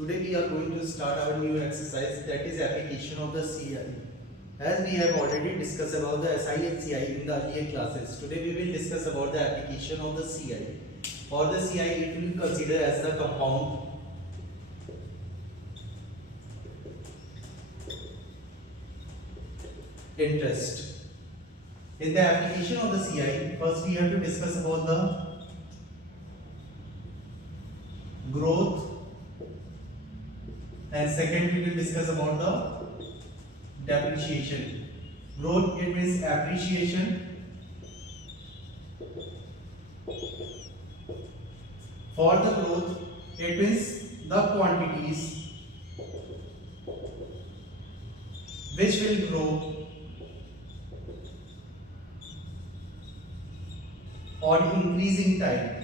Today we are going to start our new exercise, that is application of the CI. As we have already discussed about the SI and CI in the earlier classes, today we will discuss about the application of the CI. For the CI, it will be considered as the compound interest. In the application of the CI, first we have to discuss about the growth, and second we will discuss about the depreciation. Growth, it means appreciation. For the growth, it means the quantities which will grow on increasing time.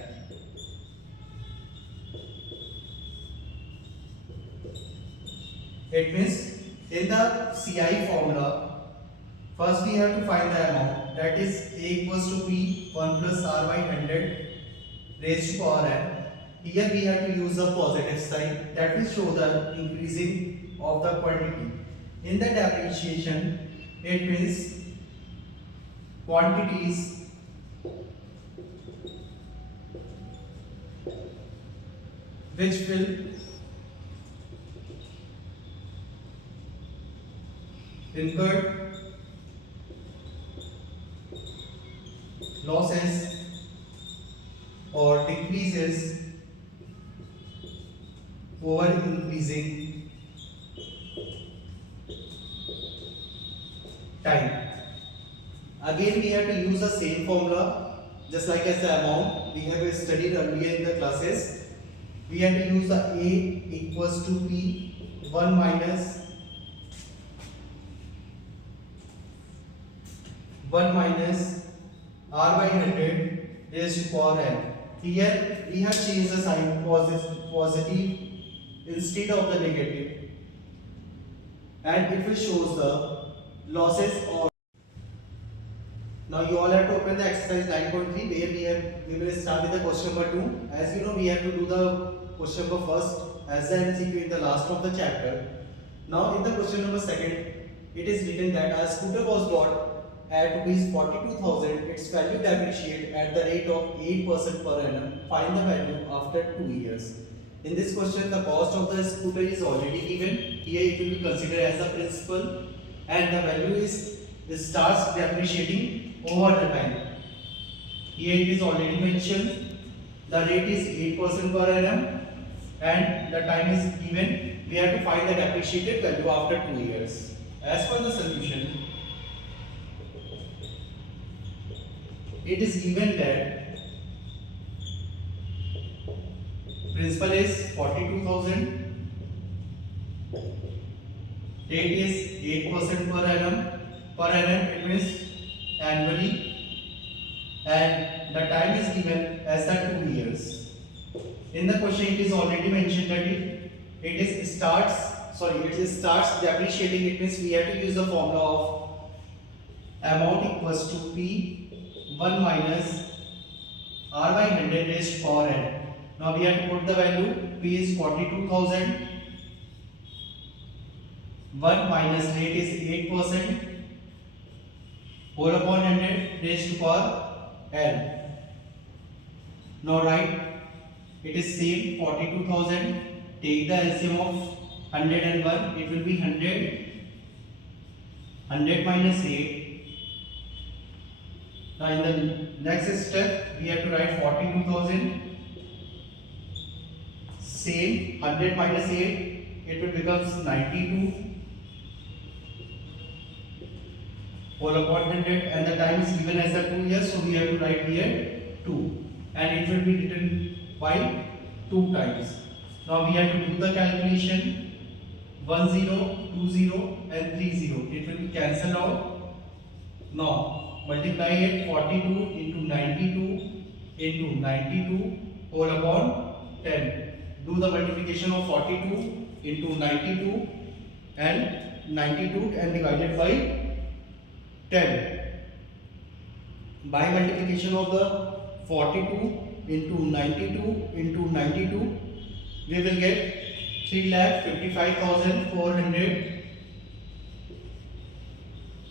It means in the CI formula, first we have to find the amount, that is A equals to P 1 plus R by 100 raised to power n. Here we have to use a positive sign that will show the increasing of the quantity. In the depreciation, it means quantities which will incur losses or decreases over increasing time. Again we have to use the same formula, just like as the amount we have studied earlier in the classes. We have to use the A equals to P 1 minus 1 minus R by 100 raised to power n. Here we have changed the sign positive instead of the negative, and it will show the losses of. Now you all have to open the exercise 9.3 where we will start with the question number 2. As you know, we have to do the question number first as the MCQ in the last of the chapter. Now in the question number second, it is written that a scooter was bought at rupees 42,000, its value depreciate at the rate of 8% per annum. Find the value after 2 years. In this question, the cost of the scooter is already given. Here it will be considered as the principal, and the value starts depreciating over the time. Here it is already mentioned. The rate is 8% per annum, and the time is given. We have to find the depreciated value after 2 years. As for the solution, it is given that principal is 42,000, rate is 8% per annum. Per annum it means annually, and the time is given as the 2 years. In the question it is already mentioned that it starts depreciating. It means we have to use the formula of amount equals to P 1 minus R by 100 raised to power n. Now we have to put the value. P is 42,000. 1 minus rate is 8%. Whole upon 100 raised to power n. Now write, it is same 42,000. Take the LCM of 100 and 1. It will be 100. 100 minus 8. Now in the next step, we have to write 42,000. Same 100 minus 8, it will become 92. Whole upon 100, and the time is given as the 2 years, so we have to write here 2, and it will be written by 2 times. Now we have to do the calculation. 1 0, 2 0 and 3 0. It will be cancelled out. Now multiply it 42 into 92 whole upon 10. Do the multiplication of 42 into 92 and divided by 10. By multiplication of the 42 into 92 we will get 3,55,488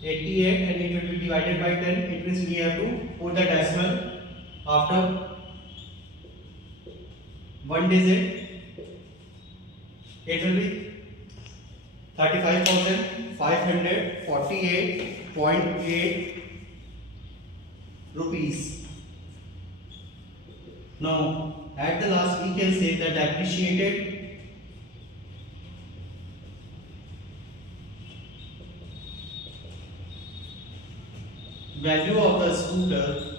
and it will be divided by 10. It means we have to put the decimal after one digit. It will be 35,548.8 rupees. Now at the last we can say that appreciated value of the scooter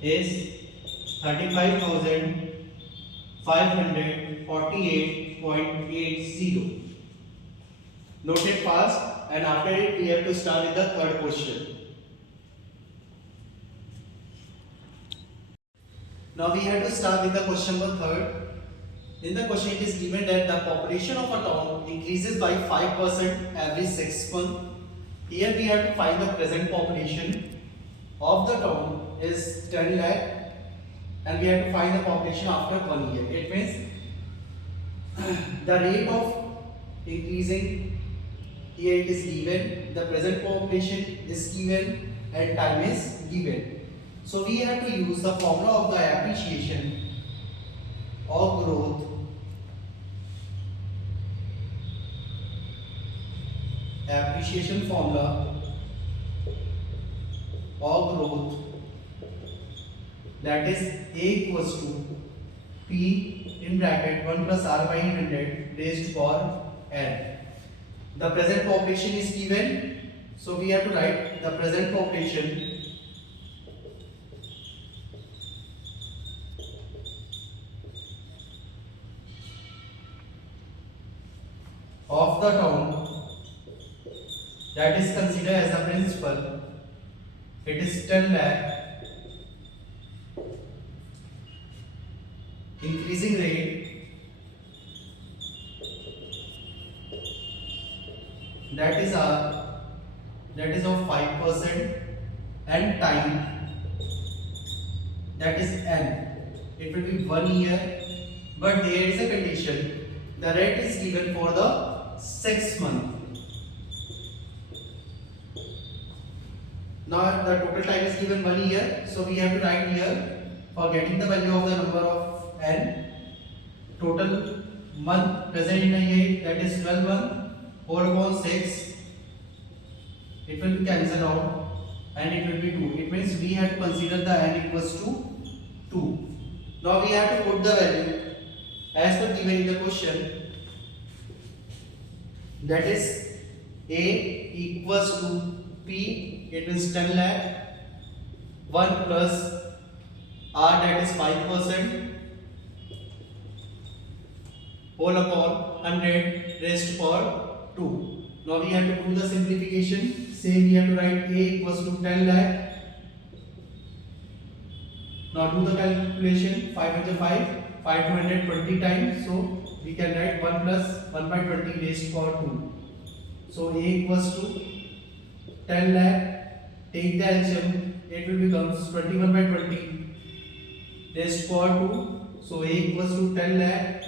is 35,548.80. Note it fast, and after it we have to start with the third question. Now we have to start with the question number third. In the question it is given that the population of a town increases by 5% every 6 months. Here we have to find the present population of the town is 10 lakh and we have to find the population after 1 year. It means the rate of increasing, here it is given, the present population is given and time is given. So we have to use the formula of the appreciation or growth formula or growth, that is A equals to P in bracket 1 plus R by 100 raised to power n. The present population is given, so we have to write the present population of the town that is considered as a principal. It is 10 lakh. Increasing rate, that is of 5%, and time, that is n. It will be 1 year, but there is a condition. The rate is given for the 6 months. Now the total time is given 1 year, so we have to write here, for getting the value of the number of n, total month present in a year, that is 12 months, 4 upon 6, it will be cancelled out and it will be 2. It means we have to consider the n equals to 2. Now we have to put the value as per given in the question, that is A equals to P, it means 10 lakh, 1 plus R, that is 5%, whole upon 100 raised to power 2. Now we have to do the simplification. Same we have to write A equals to 10 lakh. Now do the calculation. 5 into 5, 5 to 120 times. So we can write 1 plus 1 by 20 raised to power 2. So A equals to 10 lakh. Take the LCM. It will become 21 by 20 raised to power 2. So A equals to 10 lakh.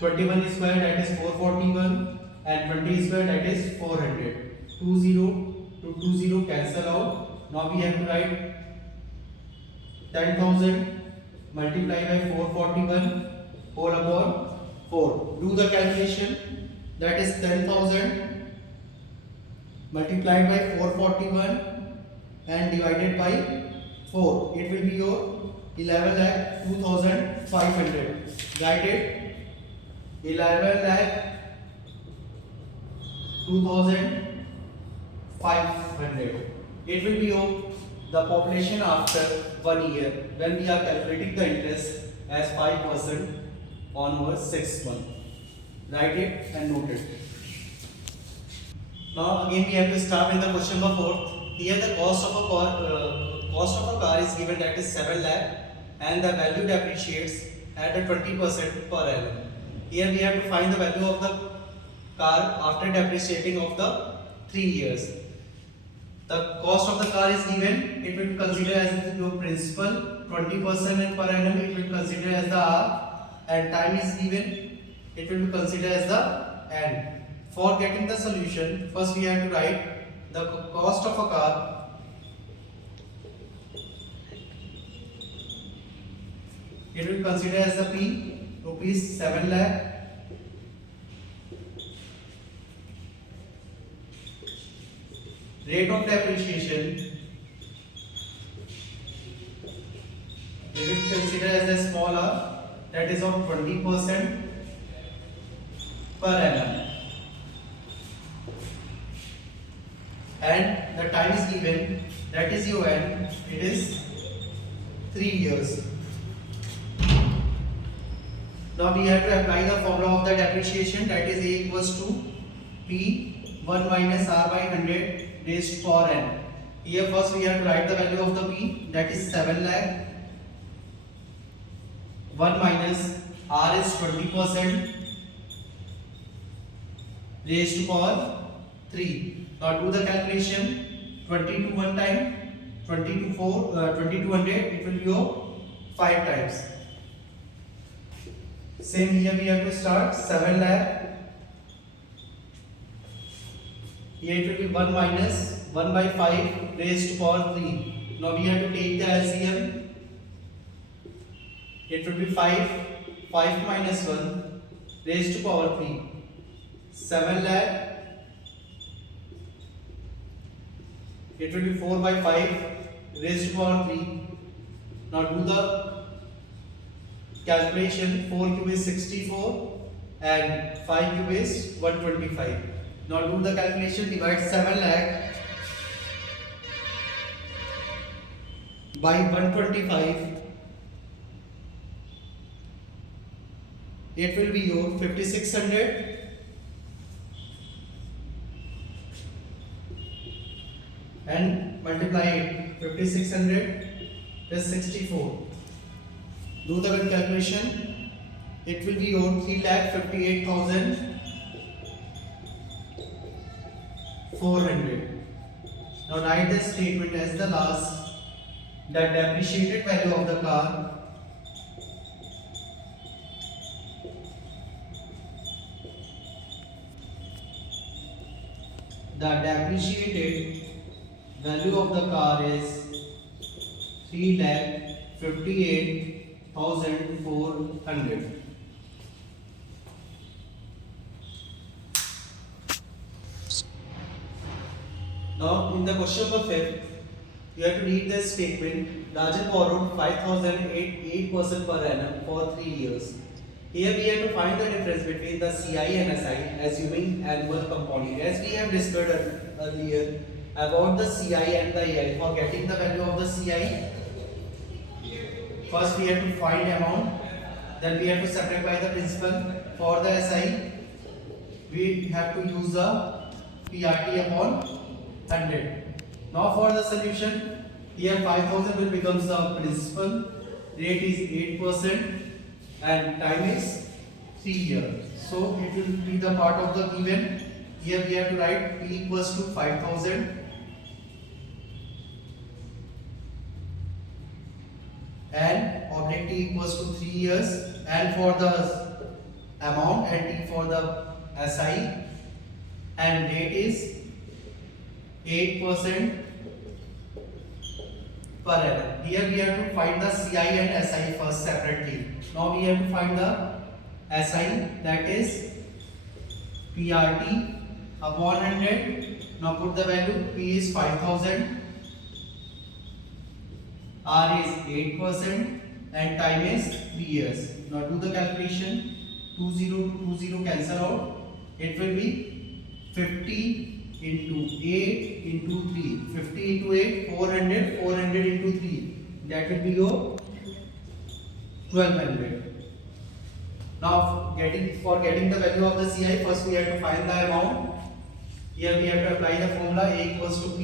21 square, that is 441, and 20 square, that is 400. 20 to 20 cancel out. Now we have to write 10,000 multiplied by 441 whole upon 4. Do the calculation. That is 10,000 multiplied by 441 and divided by 4. It will be your 11,02,500. Write it. 11,02,500. It will be the population after 1 year when we are calculating the interest as 5% onwards 6 months. Write it and note it. Now again we have to start with the question number 4. Here the cost of a car is given, that is 7 lakh, and the value depreciates at a 20% per annum. Here we have to find the value of the car after depreciating of the 3 years. The cost of the car is given. It will be considered as your principal. 20% per annum it will consider as the R, and time is given. It will be considered as the N. For getting the solution, first we have to write the cost of a car. It will consider as the P, rupees 7 lakh. Rate of depreciation, we will consider as a small r, that is of 20% per annum, and the time is given, that is UN, it is 3 years. Now we have to apply the formula of the depreciation, that is A equals to P 1 minus R by 100 raised to power n. Here first we have to write the value of the P, that is 7 lakh. 1 minus R is 20% raised to power 3. Now do the calculation. 20 to 1 time, 20 to 4, 20 to 100, it will be your 5 times. Same here we have to start 7 lakh. Here it will be 1 minus 1 by 5 raised to power 3. Now we have to take the LCM. It will be 5 minus 1 raised to power 3. 7 lakh. It will be 4 by 5 raised to power 3. Now do the calculation. 4 cube is 64 and 5 cube is 125. Now do the calculation. Divide 7 lakh by 125. It will be your 5600 and multiply it. 5600 plus 64. Do the calculation. It will be your 3,58,400. Now write this statement as the last. The depreciated value of the car is 3,58,400. Now in the question number 5, you have to read this statement. Rajan borrowed 5,008% per annum for 3 years. Here we have to find the difference between the CI and SI, assuming annual compounding. As we have discussed earlier about the CI and the AI. For getting the value of the CI, first we have to find amount, then we have to subtract by the principal. For the SI, we have to use the PRT upon 100. Now for the solution, here 5,000 will become the principal, rate is 8% and time is 3 years. So it will be the part of the given. Here we have to write P equals to 5,000 and object T equals to 3 years, and for the amount and T for the SI, and rate is 8% per annum. Here we have to find the CI and SI first separately. Now we have to find the SI, that is PRT upon 100. Now put the value. P is 5,000, R is 8% and time is 3 years. Now do the calculation. 20 to 20 cancel out. It will be 50 into 8 into 3. 50 into 8, 400. 400 into 3. That will be your 1200. Now for getting the value of the CI, first we have to find the amount. Here we have to apply the formula. A equals to P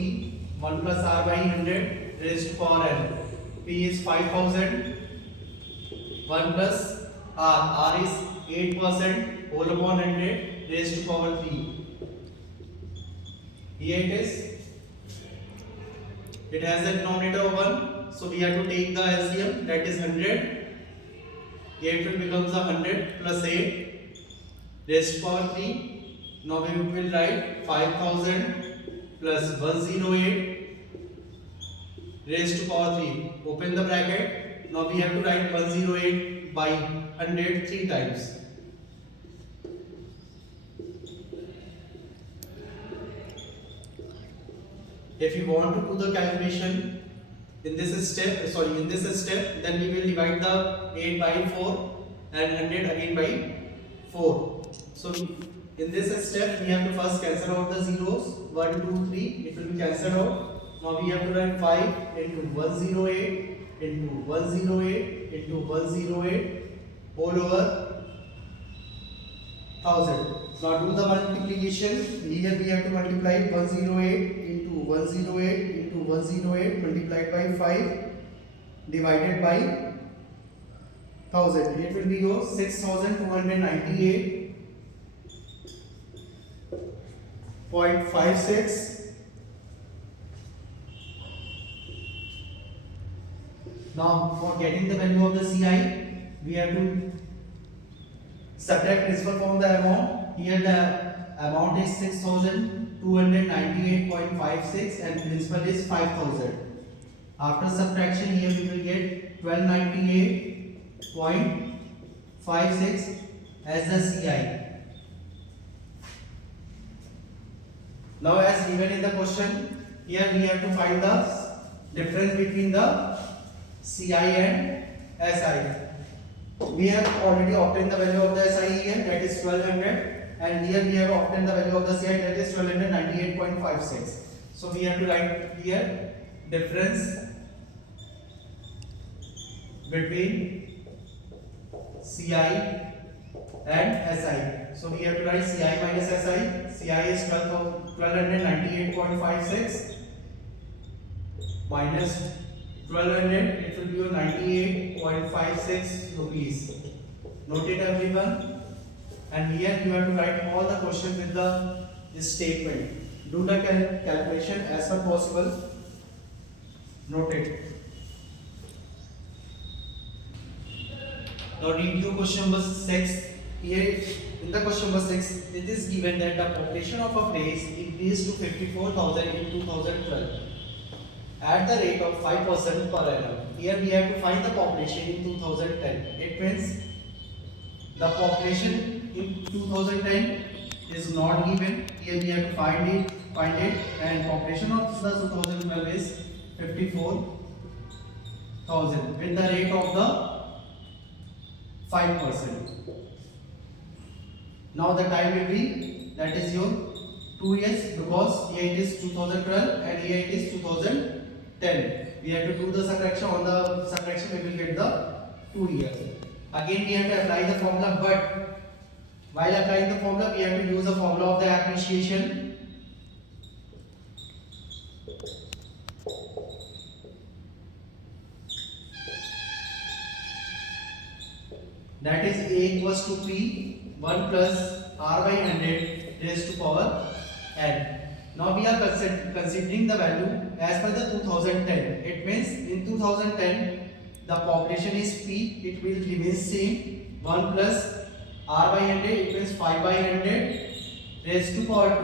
1 plus R by 100 raised to power n. P is 5,000. 1 plus R is 8% whole upon 100 raised to power 3. Here it is It has a denominator of 1, so we have to take the LCM, that is 100. Here it will become 100 plus 8 raised to power 3. Now we will write 5000 plus 108 raised to power 3. Open the bracket. Now we have to write 108 by 100 3 times. If you want to do the calculation in this step, then we will divide the 8 by 4 and 100 again by 4. So in this step we have to first cancel out the zeros. 1, 2, 3. It will be cancelled out. Now we have to write 5 into 108 into 108 into 108 all over 1000. Now do the multiplication. Here we have to multiply 108 into 108 into 108 multiplied by 5 divided by 1000. It will be your 6298.56. Now for getting the value of the CI, we have to subtract principal from the amount. Here the amount is 6298.56 and principal is 5000. After subtraction, here we will get 1298.56 as the CI. Now as given in the question, here we have to find the difference between the CI and SI. We have already obtained the value of the SI here, that is 1200, and here we have obtained the value of the CI, that is 1298.56. So we have to write here difference between CI and SI. So we have to write CI minus SI. CI is 1298.56 minus 1200, it will be 98.56 rupees. Note it everyone. And here you have to write all the questions with the statement. Do the calculation as far possible. Note it. Now read your question number 6. Here in the question number 6, it is given that the population of a place increased to 54,000 in 2012 at the rate of 5% per annum. Here we have to find the population in 2010. It means the population in 2010 is not given. Here we have to find it, and population of the 2012 is 54,000 with the rate of the 5%. Now the time will be, that is your 2 years, because here it is 2012 and here it is 2010. We have to do the subtraction. On the subtraction we will get the 2 years. Again we have to apply the formula, but while applying the formula we have to use the formula of the appreciation. That is A equals to P 1 plus R by 100 raised to power n. Now we are considering the value as per the 2010. It means in 2010 the population is P, it will remain same. 1 plus R by 100, it means 5 by 100 raised to power 2.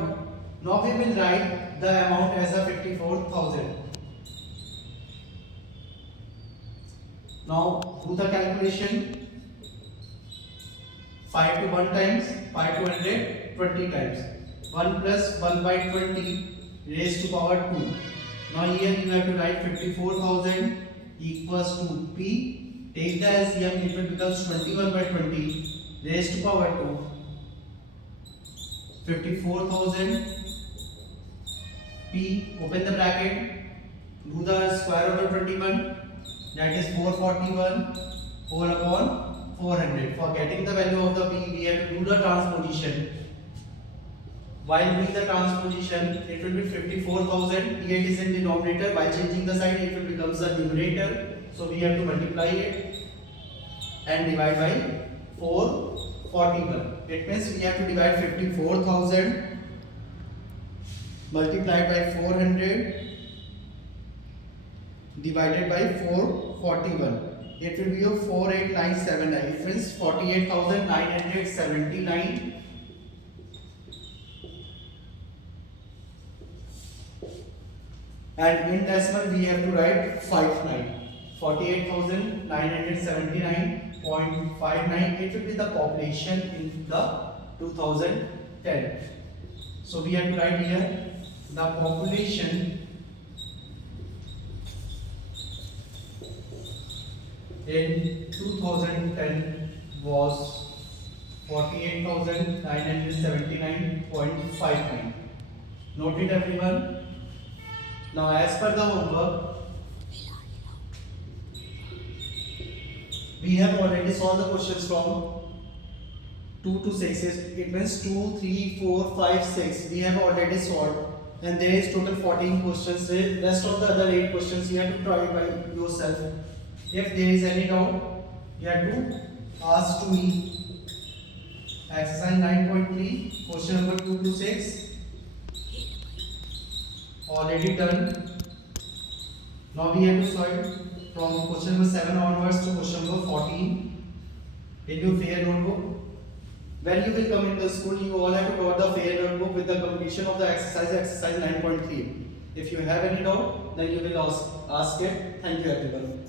Now we will write the amount as a 54,000. Now do the calculation. 5 to 1 times, 5 to 100, 20 times. 1 plus 1 by 20 raised to power 2. Now here you have to write 54,000 equals to P. Take the LCM, it will become 21 by 20 raised to power 2. 54,000 P, open the bracket, do the square root of 21, that is 441 whole upon 400. For getting the value of the P, we have to do the transposition. While doing the transposition, it will be 54,000. Here it is in denominator. By changing the sign, it will become the numerator. So we have to multiply it and divide by 441. It means we have to divide 54,000 multiplied by 400 divided by 441. It will be of 48979. It means 48,979. And in decimal we have to write 59. 48,979.59. It will be the population in the 2010. So we have to write here the population in 2010 was 48,979.59. Note it everyone. Now as per the homework, we have already solved the questions from 2 to 6. It means 2, 3, 4, 5, 6. We have already solved, and there is total 14 questions. The rest of the other 8 questions you have to try by yourself. If there is any doubt, you have to ask to me. Exercise 9.3, question number 2 to 6. Already done. Now we have to solve from question number 7 onwards to question number 14 in your fair notebook. When you will come into school, you all have to draw the fair notebook with the completion of the exercise 9.3. If you have any doubt, then you will ask it. Thank you everyone.